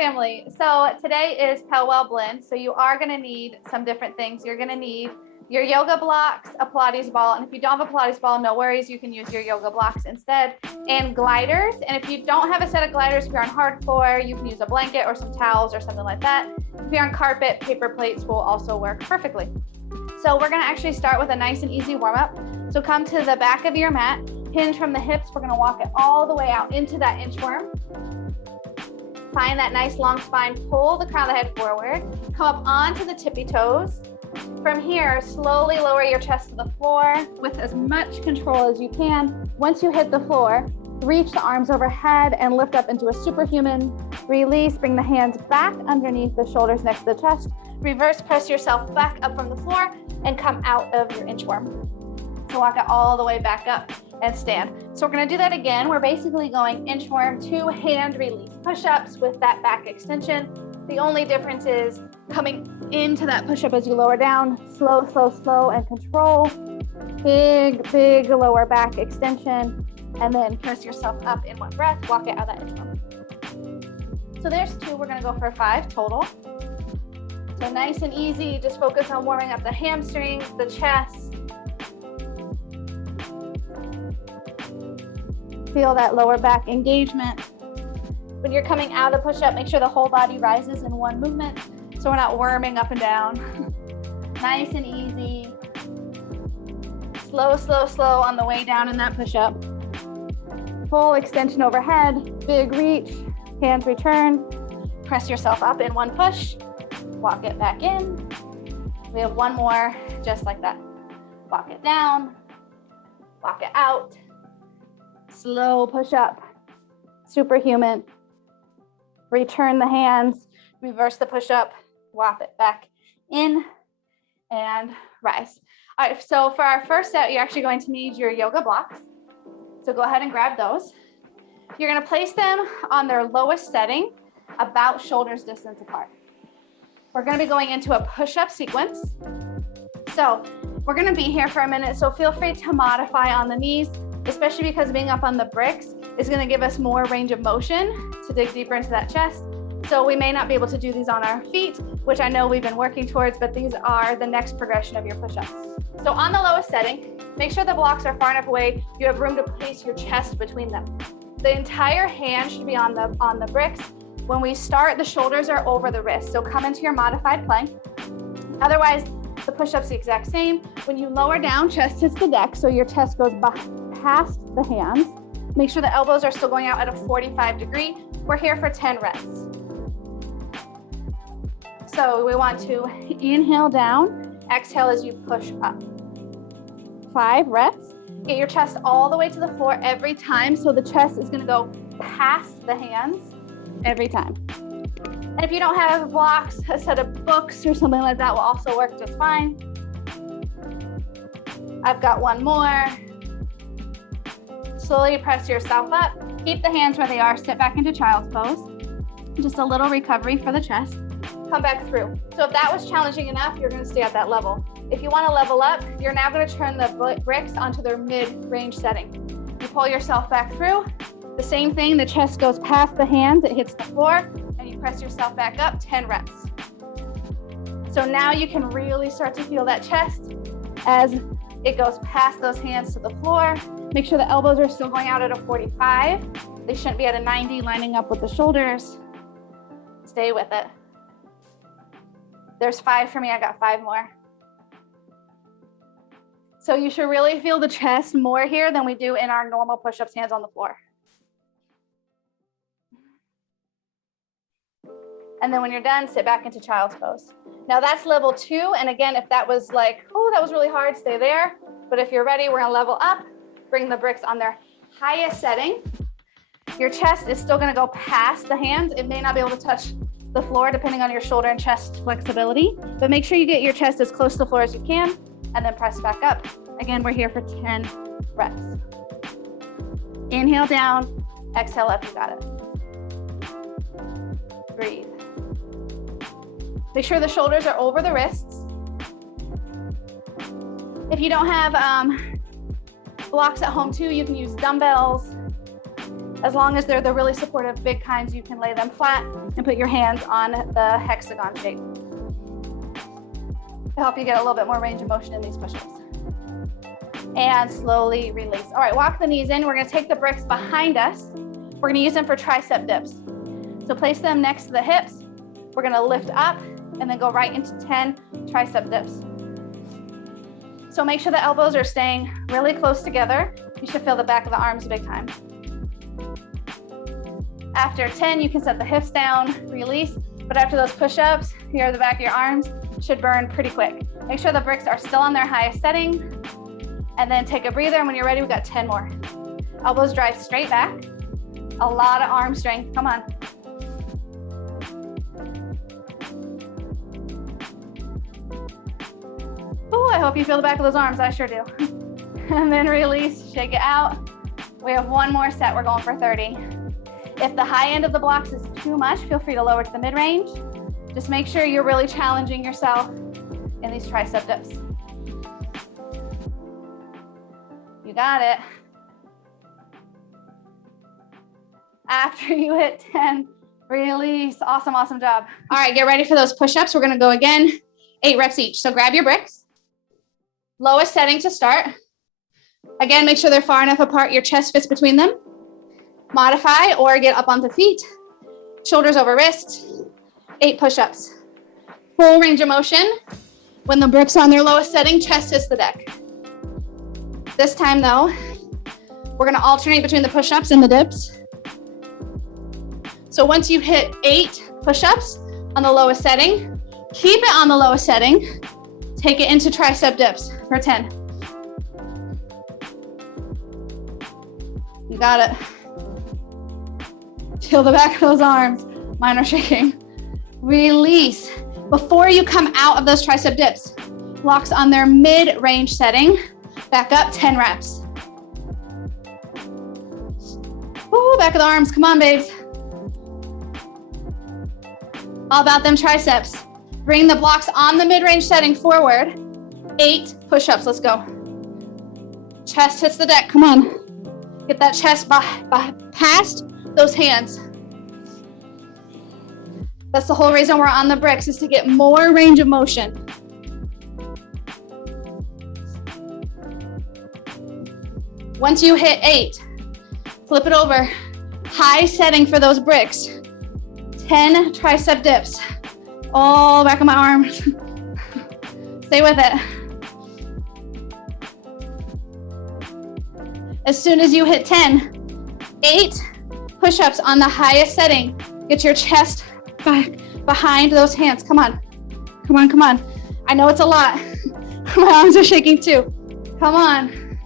family. So today is PELWELL Blend. So you are going to need some different things. You're going to need your yoga blocks, a Pilates ball. And if you don't have a Pilates ball, no worries. You can use your yoga blocks instead, and gliders. And if you don't have a set of gliders, if you're on hard floor, you can use a blanket or some towels or something like that. If you're on carpet, paper plates will also work perfectly. So we're going to actually start with a nice and easy warm up. So come to the back of your mat, hinge from the hips. We're going to walk it all the way out into that inchworm. Find that nice long spine, pull the crown of the head forward, come up onto the tippy toes. From here, slowly lower your chest to the floor with as much control as you can. Once you hit the floor, reach the arms overhead and lift up into a superhuman. Release, bring the hands back underneath the shoulders next to the chest. Reverse press yourself back up from the floor and come out of your inchworm. So walk it all the way back up and stand. So we're gonna do that again. We're basically going inchworm to hand release push-ups with that back extension. The only difference is coming into that push-up as you lower down, slow, slow, slow, and control. Big, big lower back extension, and then press yourself up in one breath, walk it out of that inchworm. So there's 2, we're gonna go for 5 total. So nice and easy, just focus on warming up the hamstrings, the chest. Feel that lower back engagement. When you're coming out of the push-up, make sure the whole body rises in one movement so we're not worming up and down. Nice and easy. Slow, slow, slow on the way down in that push-up. Full extension overhead, big reach, hands return. Press yourself up in one push, walk it back in. We have one more, just like that. Walk it down, walk it out. Slow push up, superhuman. Return the hands, reverse the push up, walk it back in and rise. All right, so for our first set, you're actually going to need your yoga blocks. So go ahead and grab those. You're gonna place them on their lowest setting, about shoulders distance apart. We're gonna be going into a push-up sequence. So we're gonna be here for a minute, so feel free to modify on the knees, especially because being up on the bricks is going to give us more range of motion to dig deeper into that chest. So we may not be able to do these on our feet, which I know we've been working towards, but these are the next progression of your push-ups. So on the lowest setting, make sure the blocks are far enough away. You have room to place your chest between them. The entire hand should be on the bricks. When we start, the shoulders are over the wrist. So come into your modified plank. Otherwise, the push-up's the exact same. When you lower down, chest hits the deck, so your chest goes past the hands. Make sure the elbows are still going out at a 45 degree. We're here for 10 reps. So we want to inhale down, exhale as you push up. 5 reps. Get your chest all the way to the floor every time, so the chest is going to go past the hands every time. And if you don't have blocks, a set of books or something like that will also work just fine. I've got one more. Slowly press yourself up. Keep the hands where they are. Sit back into child's pose. Just a little recovery for the chest. Come back through. So if that was challenging enough, you're going to stay at that level. If you want to level up, you're now going to turn the bricks onto their mid-range setting. You pull yourself back through. The same thing, the chest goes past the hands, it hits the floor, and you press yourself back up, 10 reps. So now you can really start to feel that chest as it goes past those hands to the floor. Make sure the elbows are still going out at a 45. They shouldn't be at a 90, lining up with the shoulders. Stay with it. There's 5 for me, I got 5 more. So you should really feel the chest more here than we do in our normal push-ups, hands on the floor. And then when you're done, sit back into child's pose. Now that's level 2. And again, if that was like, oh, that was really hard, stay there. But if you're ready, we're gonna level up, bring the bricks on their highest setting. Your chest is still gonna go past the hands. It may not be able to touch the floor depending on your shoulder and chest flexibility, but make sure you get your chest as close to the floor as you can and then press back up. Again, we're here for 10 reps. Inhale down, exhale up, you got it. Breathe. Make sure the shoulders are over the wrists. If you don't have blocks at home too, you can use dumbbells. As long as they're the really supportive big kinds, you can lay them flat and put your hands on the hexagon shape to help you get a little bit more range of motion in these push-ups. And slowly release. All right, walk the knees in. We're gonna take the bricks behind us. We're gonna use them for tricep dips. So place them next to the hips. We're gonna lift up and then go right into 10 tricep dips. So make sure the elbows are staying really close together. You should feel the back of the arms big time. After 10, you can set the hips down, release. But after those push-ups, here the back of your arms should burn pretty quick. Make sure the bricks are still on their highest setting. And then take a breather, and when you're ready, we've got 10 more. Elbows drive straight back. A lot of arm strength, come on. Oh, I hope you feel the back of those arms, I sure do. And then release, shake it out. We have one more set, we're going for 30. If the high end of the blocks is too much, feel free to lower to the mid-range. Just make sure you're really challenging yourself in these tricep dips. You got it. After you hit 10, release. Awesome, awesome job. All right, get ready for those push-ups. We're gonna go again, 8 reps each. So grab your bricks. Lowest setting to start. Again, make sure they're far enough apart your chest fits between them. Modify or get up onto feet. Shoulders over wrists. 8 push-ups. Full range of motion. When the bricks are on their lowest setting, chest hits the deck. This time though, we're gonna alternate between the push-ups and the dips. So once you hit 8 push-ups on the lowest setting, keep it on the lowest setting, take it into tricep dips for 10. You got it. Feel the back of those arms. Mine are shaking. Release. Before you come out of those tricep dips, blocks on their mid-range setting. Back up, 10 reps. Ooh, back of the arms, come on, babes. All about them triceps. Bring the blocks on the mid-range setting forward. 8 push-ups, let's go. Chest hits the deck, come on. Get that chest past those hands. That's the whole reason we're on the bricks, is to get more range of motion. Once you hit 8, flip it over. High setting for those bricks. 10 tricep dips. All back of my arms. Stay with it. As soon as you hit 10, 8 push-ups on the highest setting. Get your chest back behind those hands. Come on. Come on, come on. I know it's a lot. My arms are shaking too. Come on.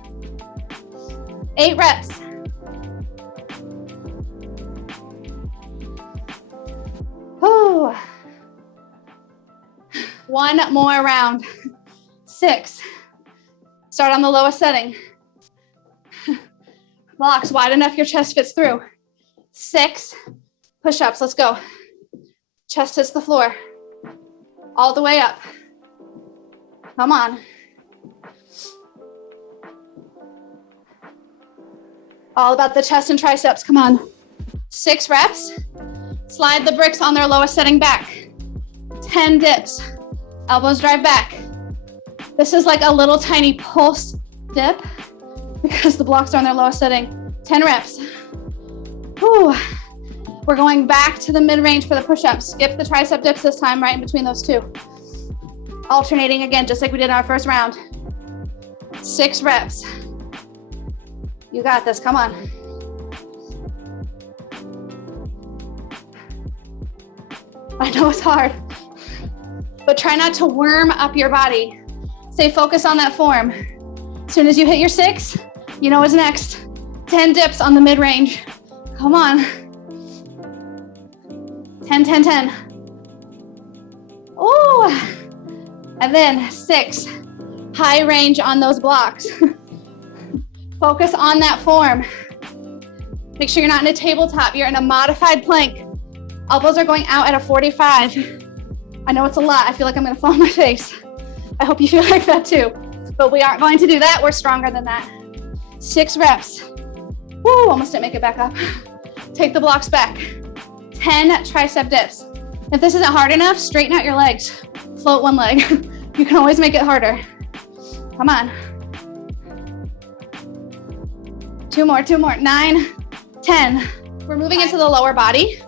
8 reps. Whew. One more round. 6. Start on the lowest setting. Blocks wide enough your chest fits through. 6 push-ups. Let's go. Chest hits the floor. All the way up. Come on. All about the chest and triceps. Come on. 6 reps. Slide the bricks on their lowest setting back. 10 dips. Elbows drive back. This is like a little tiny pulse dip because the blocks are on their lowest setting. 10 reps. Whew. We're going back to the mid-range for the push-ups. Skip the tricep dips this time, right in between those 2. Alternating again, just like we did in our first round. 6 reps. You got this, come on. I know it's hard, but try not to worm up your body. Stay focused on that form. As soon as you hit your 6, you know what's next. 10 dips on the mid-range. Come on. 10, 10, 10. Ooh. And then 6, high range on those blocks. Focus on that form. Make sure you're not in a tabletop. You're in a modified plank. Elbows are going out at a 45. I know it's a lot. I feel like I'm gonna fall on my face. I hope you feel like that too. But we aren't going to do that. We're stronger than that. 6 reps. Woo, almost didn't make it back up. Take the blocks back. 10 tricep dips. If this isn't hard enough, straighten out your legs. Float one leg. You can always make it harder. Come on. Two more. 9, 10. We're moving into the lower body.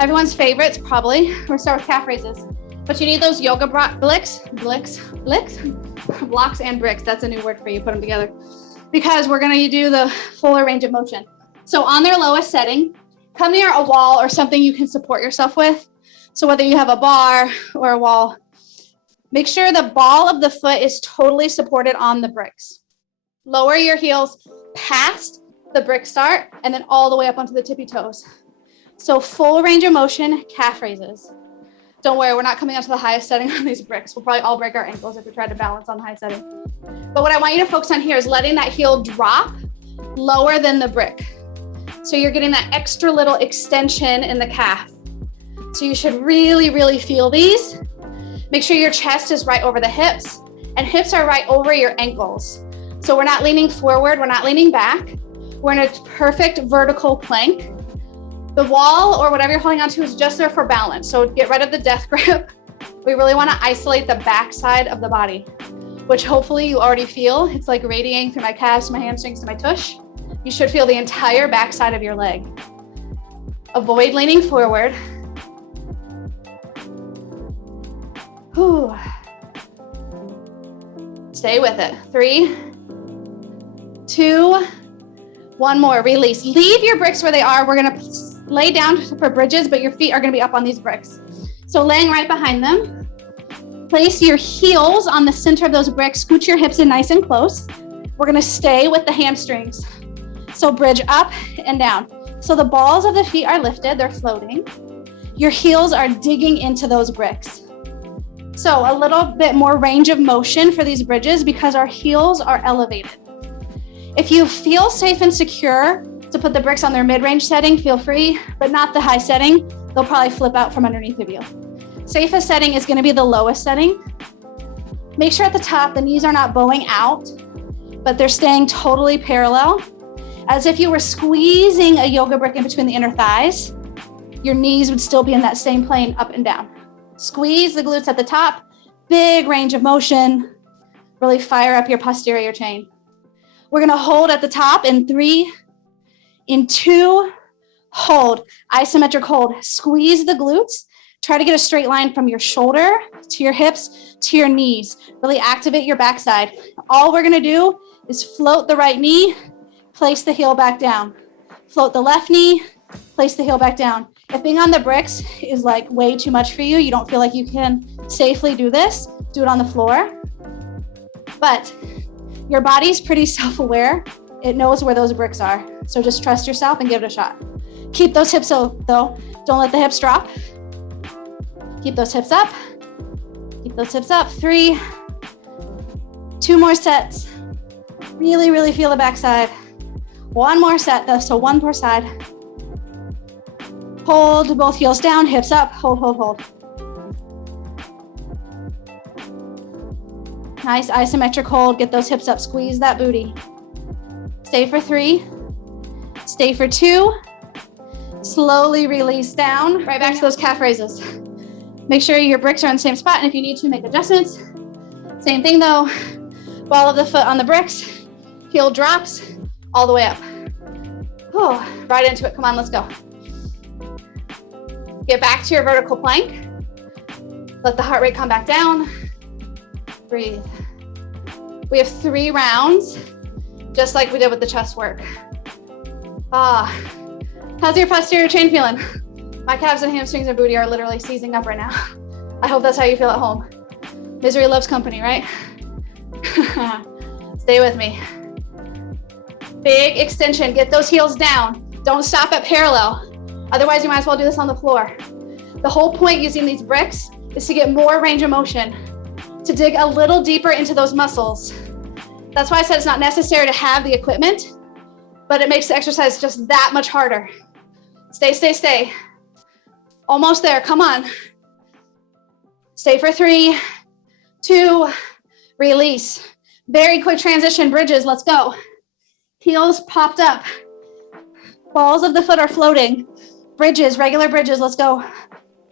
Everyone's favorites, probably. We're gonna start with calf raises. But you need those yoga blocks and bricks. That's a new word for you, put them together. Because we're gonna do the fuller range of motion. So on their lowest setting, come near a wall or something you can support yourself with. So whether you have a bar or a wall, make sure the ball of the foot is totally supported on the bricks. Lower your heels past the brick start and then all the way up onto the tippy toes. So full range of motion, calf raises. Don't worry, we're not coming up to the highest setting on these bricks. We'll probably all break our ankles if we try to balance on the high setting. But what I want you to focus on here is letting that heel drop lower than the brick. So you're getting that extra little extension in the calf. So you should really, really feel these. Make sure your chest is right over the hips and hips are right over your ankles. So we're not leaning forward, we're not leaning back. We're in a perfect vertical plank. The wall or whatever you're holding onto is just there for balance. So get rid of the death grip. We really want to isolate the back side of the body, which hopefully you already feel. It's like radiating through my calves, my hamstrings, to my tush. You should feel the entire back side of your leg. Avoid leaning forward. Whew. Stay with it. 3, 2, 1 more. Release. Leave your bricks where they are. We're gonna lay down for bridges, but your feet are gonna be up on these bricks. So laying right behind them. Place your heels on the center of those bricks. Scoot your hips in nice and close. We're gonna stay with the hamstrings. So bridge up and down. So the balls of the feet are lifted, they're floating. Your heels are digging into those bricks. So a little bit more range of motion for these bridges because our heels are elevated. If you feel safe and secure to put the bricks on their mid-range setting, feel free, but not the high setting. They'll probably flip out from underneath of you. Safest setting is gonna be the lowest setting. Make sure at the top, the knees are not bowing out, but they're staying totally parallel. As if you were squeezing a yoga brick in between the inner thighs, your knees would still be in that same plane up and down. Squeeze the glutes at the top, big range of motion, really fire up your posterior chain. We're gonna hold at the top in 3, in 2, hold, isometric hold. Squeeze the glutes, try to get a straight line from your shoulder to your hips to your knees. Really activate your backside. All we're gonna do is float the right knee, place the heel back down. Float the left knee, place the heel back down. If being on the bricks is like way too much for you, you don't feel like you can safely do this, do it on the floor. But your body's pretty self-aware. It knows where those bricks are. So just trust yourself and give it a shot. Keep those hips up though. Don't let the hips drop. Keep those hips up. Keep those hips up. 3, 2 more sets. Really, really feel the backside. 1 more set though, so 1 per side. Hold both heels down, hips up, hold, hold, hold. Nice isometric hold, get those hips up, squeeze that booty. Stay for 3, stay for 2. Slowly release down, right back to those calf raises. Make sure your bricks are in the same spot, and if you need to, make adjustments. Same thing though, ball of the foot on the bricks, heel drops, all the way up. Oh, right into it, come on, let's go. Get back to your vertical plank. Let the heart rate come back down. Breathe. We have 3 rounds, just like we did with the chest work. How's your posterior chain feeling? My calves and hamstrings and booty are literally seizing up right now. I hope that's how you feel at home. Misery loves company, right? Stay with me. Big extension, get those heels down. Don't stop at parallel. Otherwise, you might as well do this on the floor. The whole point using these bricks is to get more range of motion, to dig a little deeper into those muscles. That's why I said it's not necessary to have the equipment, but it makes the exercise just that much harder. Stay, stay, stay. Almost there, come on. Stay for 3, 2, release. Very quick transition, bridges, let's go. Heels popped up. Balls of the foot are floating. Bridges, regular bridges, let's go.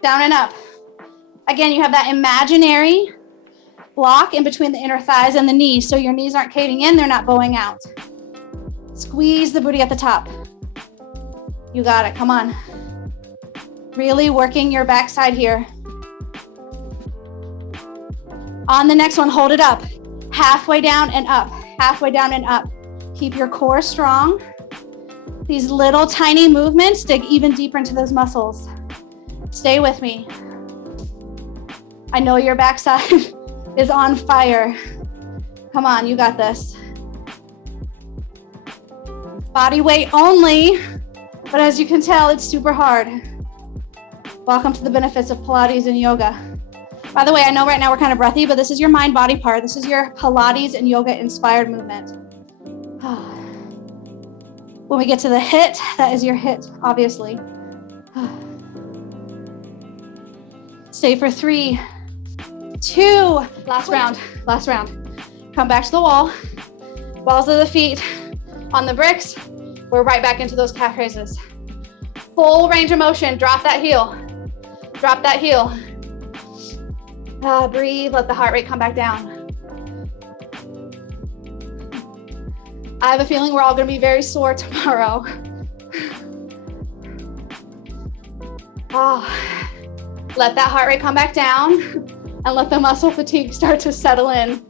Down and up. Again, you have that imaginary block in between the inner thighs and the knees, so your knees aren't caving in, they're not bowing out. Squeeze the booty at the top. You got it, come on. Really working your backside here. On the next one, hold it up. Halfway down and up, halfway down and up. Keep your core strong. These little tiny movements dig even deeper into those muscles. Stay with me. I know your backside is on fire. Come on, you got this. Body weight only, but as you can tell, it's super hard. Welcome to the benefits of Pilates and yoga. By the way, I know right now we're kind of breathy, but this is your mind-body part. This is your Pilates and yoga-inspired movement. When we get to the hit, that is your hit, obviously. Stay for 3, 2, last round. Come back to the wall. Balls of the feet on the bricks. We're right back into those calf raises. Full range of motion, drop that heel. Drop that heel. Breathe, let the heart rate come back down. I have a feeling we're all gonna be very sore tomorrow. Let that heart rate come back down and let the muscle fatigue start to settle in.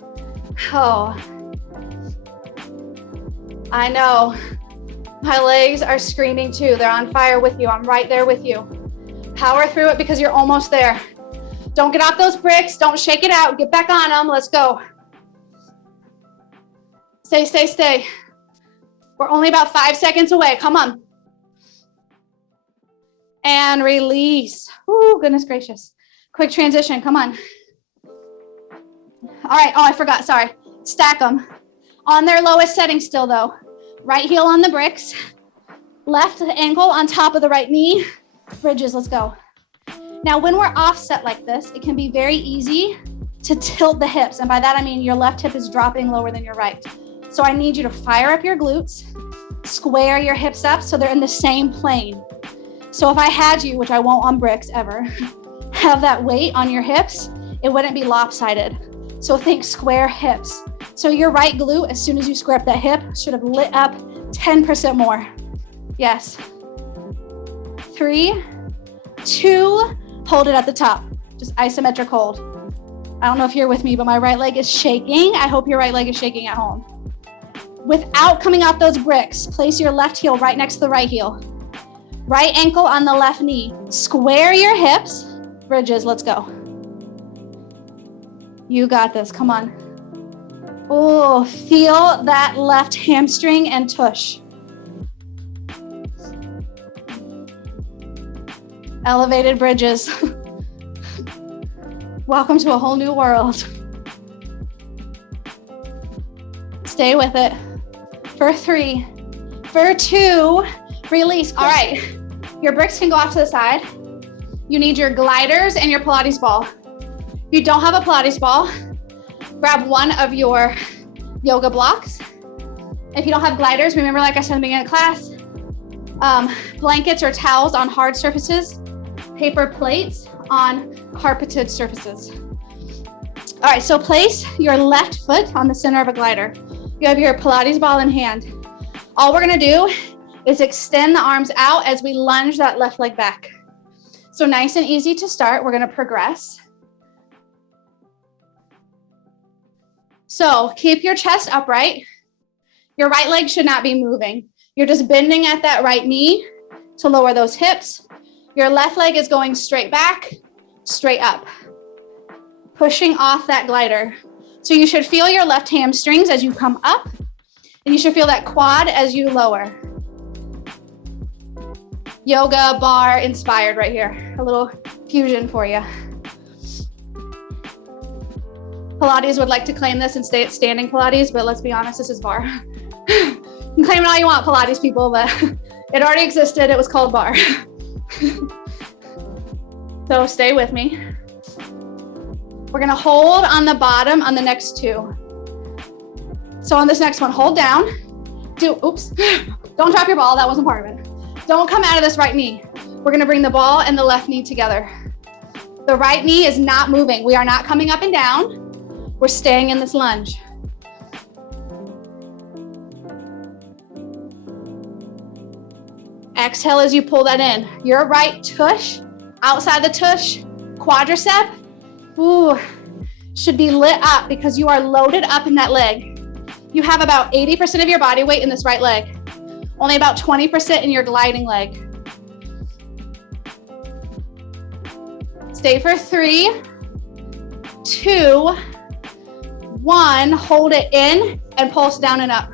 I know, my legs are screaming too. They're on fire with you. I'm right there with you. Power through it because you're almost there. Don't get off those bricks. Don't shake it out. Get back on them. Let's go. Stay. We're only about 5 seconds away. Come on. And release. Oh, goodness gracious. Quick transition. Come on. All right. Oh, I forgot. Sorry. Stack them. On their lowest setting still, though. Right heel on the bricks. Left ankle on top of the right knee. Bridges. Let's go. Now, when we're offset like this, it can be very easy to tilt the hips. And by that, I mean your left hip is dropping lower than your right. So I need you to fire up your glutes, square your hips up so they're in the same plane. So if I had you, which I won't on bricks ever, have that weight on your hips, it wouldn't be lopsided. So think square hips. So your right glute, as soon as you square up that hip, should have lit up 10% more. Yes. 3, 2, hold it at the top. Just isometric hold. I don't know if you're with me, but my right leg is shaking. I hope your right leg is shaking at home. Without coming off those bricks, place your left heel right next to the right heel. Right ankle on the left knee. Square your hips. Bridges, let's go. You got this, come on. Oh, feel that left hamstring and tush. Elevated bridges. Welcome to a whole new world. Stay with it. For 3, for 2, release. All right, your bricks can go off to the side. You need your gliders and your Pilates ball. If you don't have a Pilates ball, grab one of your yoga blocks. If you don't have gliders, remember, like I said in the beginning of class, blankets or towels on hard surfaces, paper plates on carpeted surfaces. All right, so place your left foot on the center of a glider. You have your Pilates ball in hand. All we're gonna do is extend the arms out as we lunge that left leg back. So nice and easy to start. We're gonna progress. So keep your chest upright. Your right leg should not be moving. You're just bending at that right knee to lower those hips. Your left leg is going straight back, straight up, pushing off that glider. So you should feel your left hamstrings as you come up, and you should feel that quad as you lower. Yoga bar inspired right here. A little fusion for you. Pilates would like to claim this and stay at standing Pilates, but let's be honest, this is bar. You can claim it all you want, Pilates people, but it already existed. It was called bar. So stay with me. We're gonna hold on the bottom on the next 2. So on this next one, hold down, Oops, don't drop your ball, that wasn't part of it. Don't come out of this right knee. We're gonna bring the ball and the left knee together. The right knee is not moving. We are not coming up and down. We're staying in this lunge. Exhale as you pull that in. Your right tush, outside the tush, quadricep, should be lit up because you are loaded up in that leg. You have about 80% of your body weight in this right leg. Only about 20% in your gliding leg. Stay for 3, 2, 1. Hold it in and pulse down and up.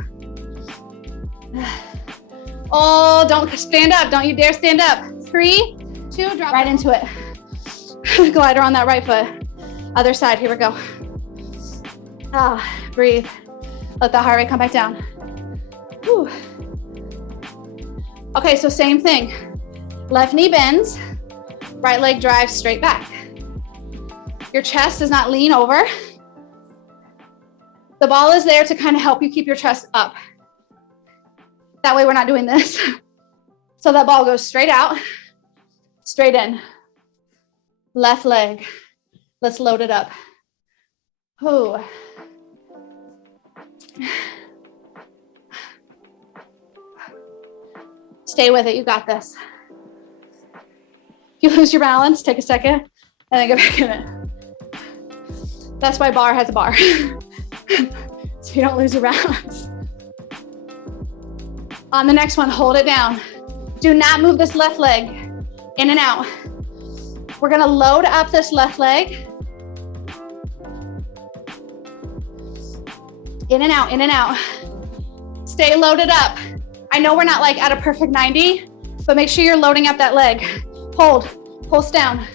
Oh, don't stand up. Don't you dare stand up. 3, 2, drop right into it. Glider on that right foot. Other side, here we go. Breathe. Let the heart rate come back down. Whew. Okay, so same thing. Left knee bends, right leg drives straight back. Your chest does not lean over. The ball is there to kind of help you keep your chest up. That way we're not doing this. So that ball goes straight out, straight in. Left leg. Let's load it up. Ooh. Stay with it, you got this. If you lose your balance, take a second and then get back in it. That's why bar has a bar. So you don't lose your balance. On the next one, hold it down. Do not move this left leg in and out. We're gonna load up this left leg. In and out, in and out. Stay loaded up. I know we're not like at a perfect 90, but make sure you're loading up that leg. Hold, pulse down.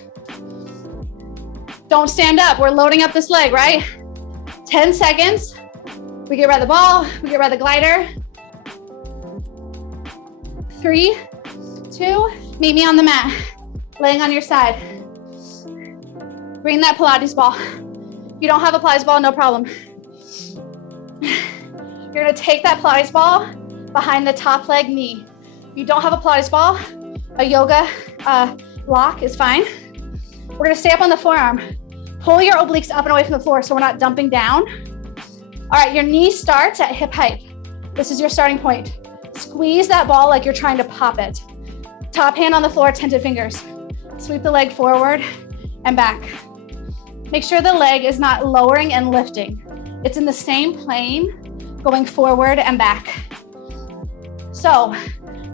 Don't stand up, we're loading up this leg, right? 10 seconds. We get rid of the ball, we get rid of the glider. 3, 2, meet me on the mat. Laying on your side. Bring that Pilates ball. If you don't have a Pilates ball, no problem. You're gonna take that Pilates ball behind the top leg knee. If you don't have a Pilates ball, a yoga block is fine. We're gonna stay up on the forearm. Pull your obliques up and away from the floor so we're not dumping down. All right, your knee starts at hip height. This is your starting point. Squeeze that ball like you're trying to pop it. Top hand on the floor, tented fingers. Sweep the leg forward and back. Make sure the leg is not lowering and lifting. It's in the same plane, going forward and back. So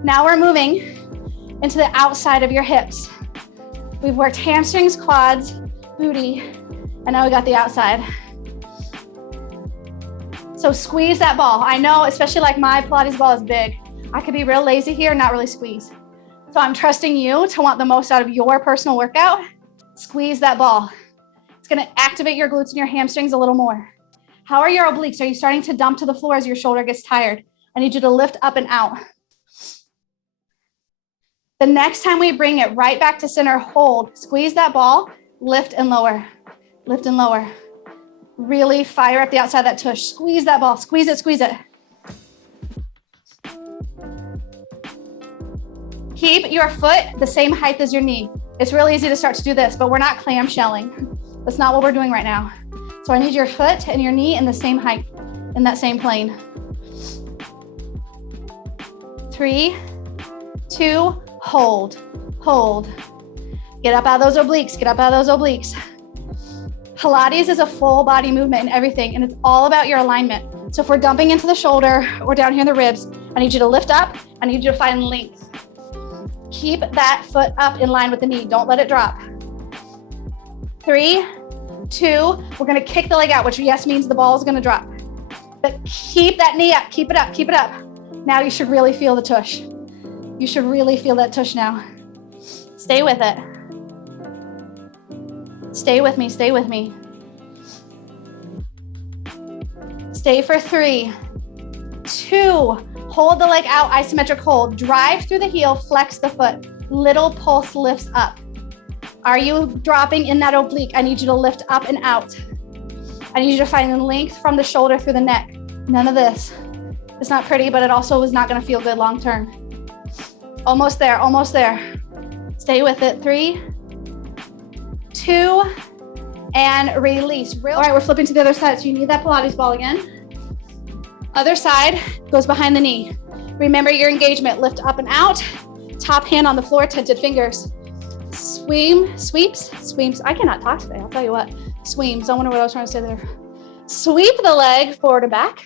now we're moving into the outside of your hips. We've worked hamstrings, quads, booty, and now we got the outside. So squeeze that ball. I know, especially like my Pilates ball is big. I could be real lazy here and not really squeeze. So I'm trusting you to want the most out of your personal workout. Squeeze that ball. It's gonna activate your glutes and your hamstrings a little more. How are your obliques? Are you starting to dump to the floor as your shoulder gets tired? I need you to lift up and out. The next time we bring it right back to center, hold, squeeze that ball, lift and lower, lift and lower. Really fire up the outside of that tush. Squeeze that ball, squeeze it, squeeze it. Keep your foot the same height as your knee. It's really easy to start to do this, but we're not clamshelling. That's not what we're doing right now. So I need your foot and your knee in the same height, in that same plane. 3, 2, hold, hold. Get up out of those obliques, get up out of those obliques. Pilates is a full body movement and everything, and it's all about your alignment. So if we're dumping into the shoulder or down here in the ribs, I need you to lift up, I need you to find length. Keep that foot up in line with the knee, don't let it drop. 3, 2, we're gonna kick the leg out, which yes means the ball is gonna drop. But keep that knee up, keep it up, keep it up. Now you should really feel the tush. You should really feel that tush now. Stay with it. Stay with me, stay with me. Stay for 3, 2, hold the leg out, isometric hold. Drive through the heel, flex the foot. Little pulse lifts up. Are you dropping in that oblique? I need you to lift up and out. I need you to find length from the shoulder through the neck. None of this. It's not pretty, but it also is not gonna feel good long-term. Almost there, almost there. Stay with it. 3, 2, and release. All right, we're flipping to the other side. So you need that Pilates ball again. Other side goes behind the knee. Remember your engagement. Lift up and out. Top hand on the floor, tented fingers. Sweeps. I cannot talk today, I'll tell you what. Sweeps, I wonder what I was trying to say there. Sweep the leg forward and back.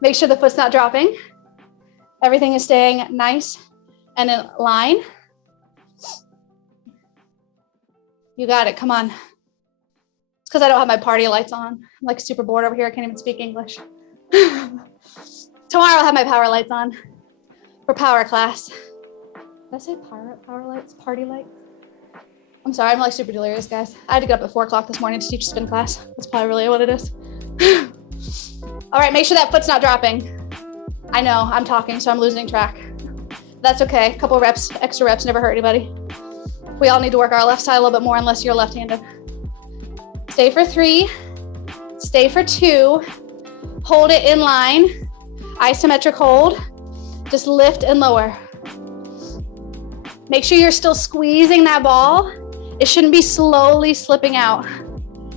Make sure the foot's not dropping. Everything is staying nice and in line. You got it, come on. It's because I don't have my party lights on. I'm like super bored over here, I can't even speak English. Tomorrow I'll have my power lights on for power class. Did I say power lights? Party lights? I'm sorry, I'm like super delirious, guys. I had to get up at 4 o'clock this morning to teach a spin class. That's probably really what it is. All right, make sure that foot's not dropping. I know, I'm talking, so I'm losing track. That's okay, a couple reps, extra reps never hurt anybody. We all need to work our left side a little bit more unless you're left-handed. Stay for 3, stay for 2, hold it in line, isometric hold, just lift and lower. Make sure you're still squeezing that ball. It shouldn't be slowly slipping out.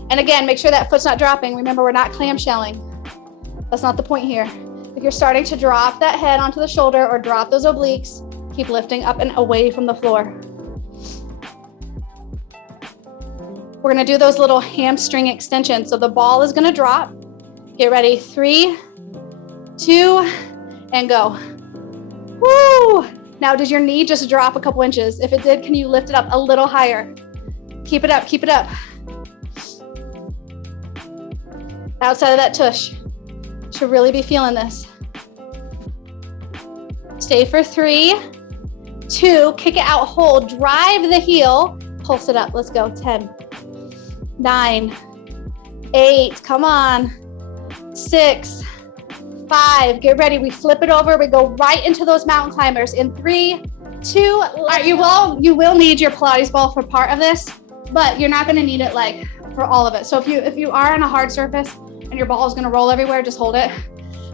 And again, make sure that foot's not dropping. Remember, we're not clamshelling. That's not the point here. If you're starting to drop that head onto the shoulder or drop those obliques, keep lifting up and away from the floor. We're gonna do those little hamstring extensions. So the ball is gonna drop. Get ready, 3, 2, and go. Woo! Now, does your knee just drop a couple inches? If it did, can you lift it up a little higher? Keep it up, keep it up. Outside of that tush. Should really be feeling this. Stay for 3, 2, kick it out, hold, drive the heel, pulse it up. Let's go, 10, 9, 8, come on, 6, 5, get ready. We flip it over. We go right into those mountain climbers in 3, 2. All right, you will need your Pilates ball for part of this, but you're not going to need it like for all of it. So if you are on a hard surface and your ball is going to roll everywhere, just hold it.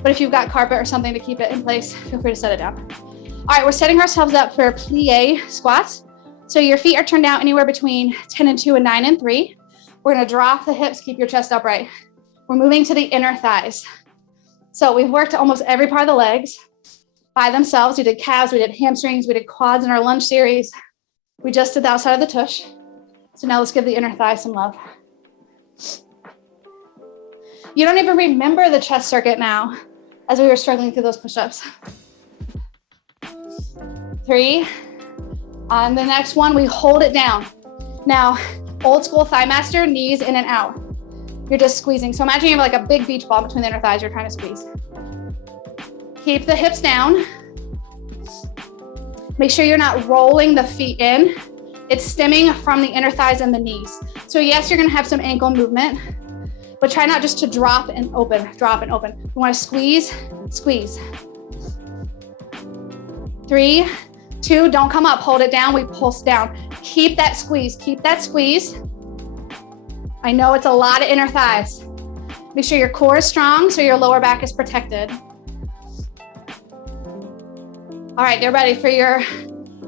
But if you've got carpet or something to keep it in place, feel free to set it down. All right, we're setting ourselves up for plie squats. So your feet are turned out anywhere between 10 and 2 and 9 and 3. We're going to drop the hips, keep your chest upright. We're moving to the inner thighs. So we've worked almost every part of the legs by themselves. We did calves, we did hamstrings, we did quads in our lunge series. We just did the outside of the tush. So now let's give the inner thigh some love. You don't even remember the chest circuit now as we were struggling through those push-ups. 3. On the next one, we hold it down. Now, old school thigh master, knees in and out. You're just squeezing. So imagine you have like a big beach ball between the inner thighs you're trying to squeeze. Keep the hips down. Make sure you're not rolling the feet in. It's stemming from the inner thighs and the knees. So yes, you're gonna have some ankle movement, but try not just to drop and open, drop and open. You wanna squeeze, squeeze. 3, 2, don't come up, hold it down, we pulse down. Keep that squeeze, keep that squeeze. I know it's a lot of inner thighs. Make sure your core is strong so your lower back is protected. All right, get ready for your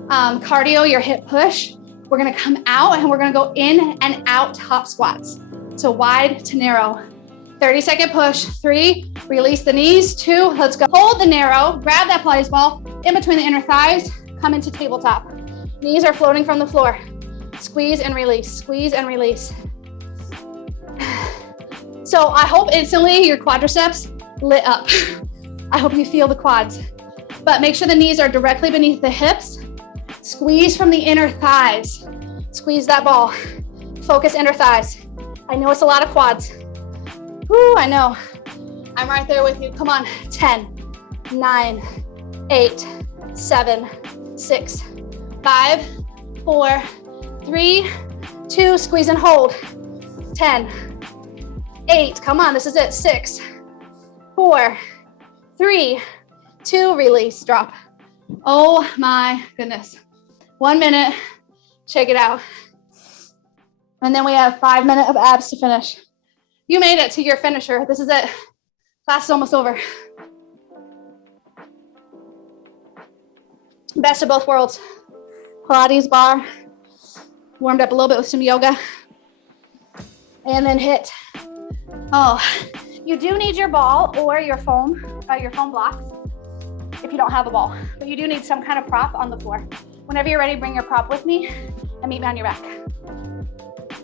cardio, your hip push. We're gonna come out and we're gonna go in and out top squats. So wide to narrow. 30-second push, 3, release the knees, 2, let's go. Hold the narrow, grab that Pilates ball in between the inner thighs, come into tabletop. Knees are floating from the floor. Squeeze and release, squeeze and release. So I hope instantly your quadriceps lit up. I hope you feel the quads. But make sure the knees are directly beneath the hips. Squeeze from the inner thighs. Squeeze that ball. Focus inner thighs. I know it's a lot of quads. Whoo, I know. I'm right there with you. Come on. 10, 9, 8, 7, 6, 5, 4, 3, 2, squeeze and hold. 10, 8, come on, this is it. 6, 4, 3, 2, release, drop. Oh my goodness. 1 minute, shake it out. And then we have 5 minutes of abs to finish. You made it to your finisher. This is it. Class is almost over. Best of both worlds. Pilates bar, warmed up a little bit with some yoga, and then hit. Oh, you do need your ball or your foam blocks if you don't have a ball, but you do need some kind of prop on the floor. Whenever you're ready, bring your prop with me and meet me on your back.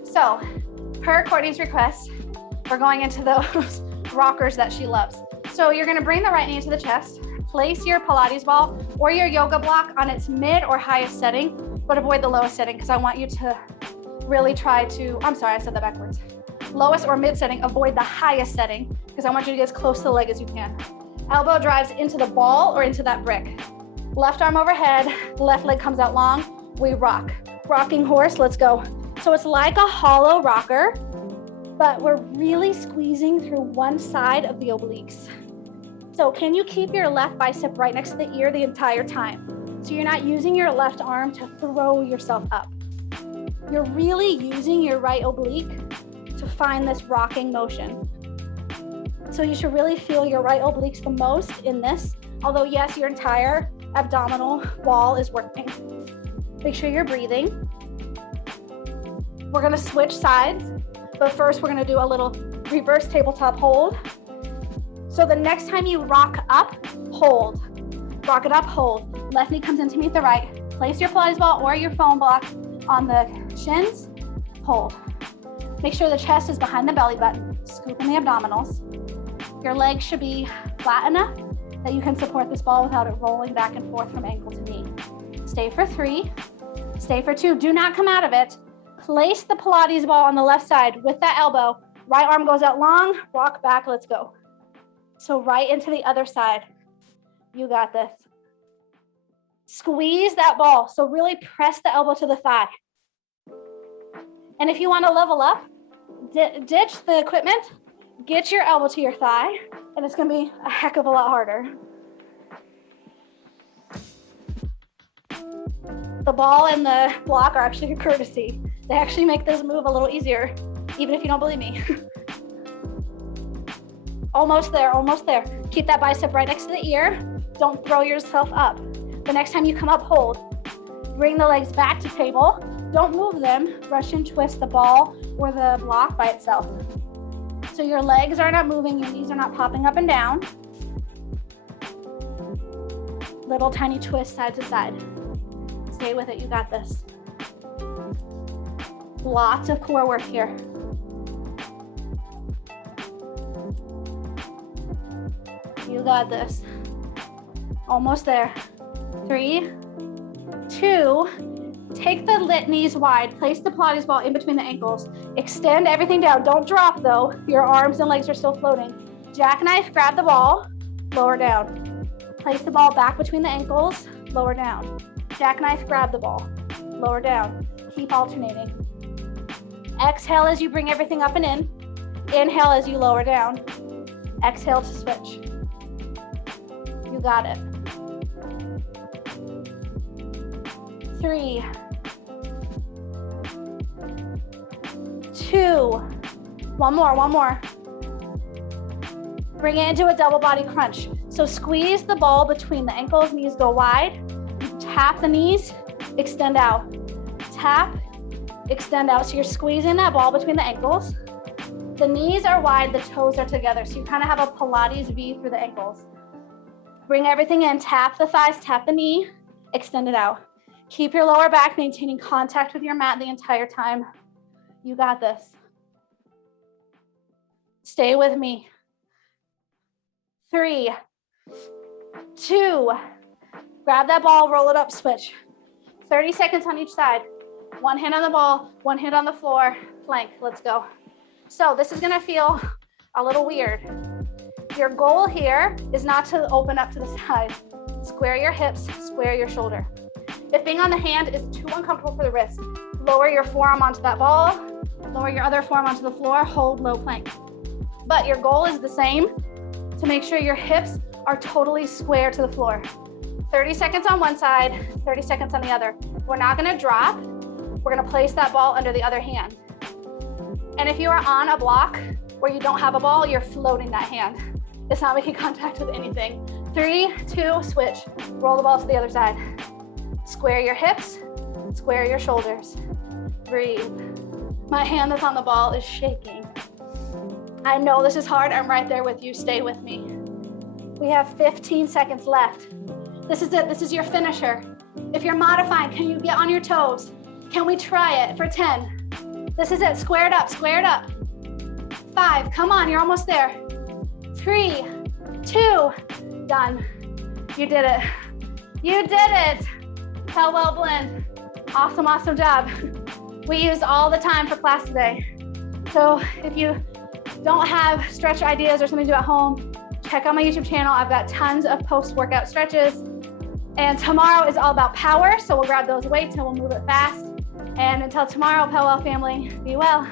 So, per Courtney's request, we're going into those rockers that she loves. So you're gonna bring the right knee to the chest, place your Pilates ball or your yoga block on its mid or highest setting, but avoid the lowest setting because I want you to really try to, I'm sorry, I said that backwards. Lowest or mid setting, avoid the highest setting because I want you to get as close to the leg as you can. Elbow drives into the ball or into that brick. Left arm overhead, left leg comes out long, we rock. Rocking horse, let's go. So it's like a hollow rocker, but we're really squeezing through one side of the obliques. So can you keep your left bicep right next to the ear the entire time? So you're not using your left arm to throw yourself up. You're really using your right oblique to find this rocking motion. So you should really feel your right obliques the most in this, although yes, your entire abdominal wall is working. Make sure you're breathing. We're gonna switch sides, but first we're gonna do a little reverse tabletop hold. So the next time you rock up, hold. Rock it up, hold. Left knee comes in to meet the right. Place your Pilates ball or your foam block on the shins, hold. Make sure the chest is behind the belly button. Scoop in the abdominals. Your legs should be flat enough that you can support this ball without it rolling back and forth from ankle to knee. Stay for 3, stay for 2. Do not come out of it. Place the Pilates ball on the left side with that elbow. Right arm goes out long, rock back, let's go. So right into the other side. You got this. Squeeze that ball. So really press the elbow to the thigh. And if you want to level up, ditch the equipment, get your elbow to your thigh, and it's going to be a heck of a lot harder. The ball and the block are actually a courtesy. They actually make this move a little easier, even if you don't believe me. Almost there, almost there. Keep that bicep right next to the ear. Don't throw yourself up. The next time you come up, hold. Bring the legs back to table. Don't move them. Rush and twist the ball or the block by itself. So your legs are not moving, your knees are not popping up and down. Little tiny twist side to side. Stay with it, you got this. Lots of core work here. You got this. Almost there. 3, 2, take the lit knees wide. Place the Pilates ball in between the ankles. Extend everything down. Don't drop though. Your arms and legs are still floating. Jackknife, grab the ball, lower down. Place the ball back between the ankles, lower down. Jackknife, grab the ball, lower down. Keep alternating. Exhale as you bring everything up and in. Inhale as you lower down. Exhale to switch. You got it. 3, 2, one more. Bring it into a double body crunch. So squeeze the ball between the ankles, knees go wide. Tap the knees, extend out. Tap, extend out. So you're squeezing that ball between the ankles. The knees are wide, the toes are together. So you kind of have a Pilates V through the ankles. Bring everything in, tap the thighs, tap the knee, extend it out. Keep your lower back maintaining contact with your mat the entire time. You got this. Stay with me. 3, 2, grab that ball, roll it up, switch. 30 seconds on each side. One hand on the ball, one hand on the floor, plank, let's go. So this is gonna feel a little weird. Your goal here is not to open up to the side. Square your hips, square your shoulder. If being on the hand is too uncomfortable for the wrist, lower your forearm onto that ball, lower your other forearm onto the floor, hold low plank. But your goal is the same, to make sure your hips are totally square to the floor. 30 seconds on one side, 30 seconds on the other. We're not gonna drop, we're gonna place that ball under the other hand. And if you are on a block where you don't have a ball, you're floating that hand. It's not making contact with anything. 3, 2, switch. Roll the ball to the other side. Square your hips, square your shoulders. Breathe. My hand that's on the ball is shaking. I know this is hard. I'm right there with you. Stay with me. We have 15 seconds left. This is it. This is your finisher. If you're modifying, can you get on your toes? Can we try it for 10? This is it. Square it up. Square it up. 5. Come on. You're almost there. 3, 2. Done. You did it. You did it. PELWELL blend. Awesome, awesome job. We used all the time for class today. So if you don't have stretch ideas or something to do at home, check out my YouTube channel. I've got tons of post-workout stretches. And tomorrow is all about power. So we'll grab those weights and we'll move it fast. And until tomorrow, PELWELL family, be well.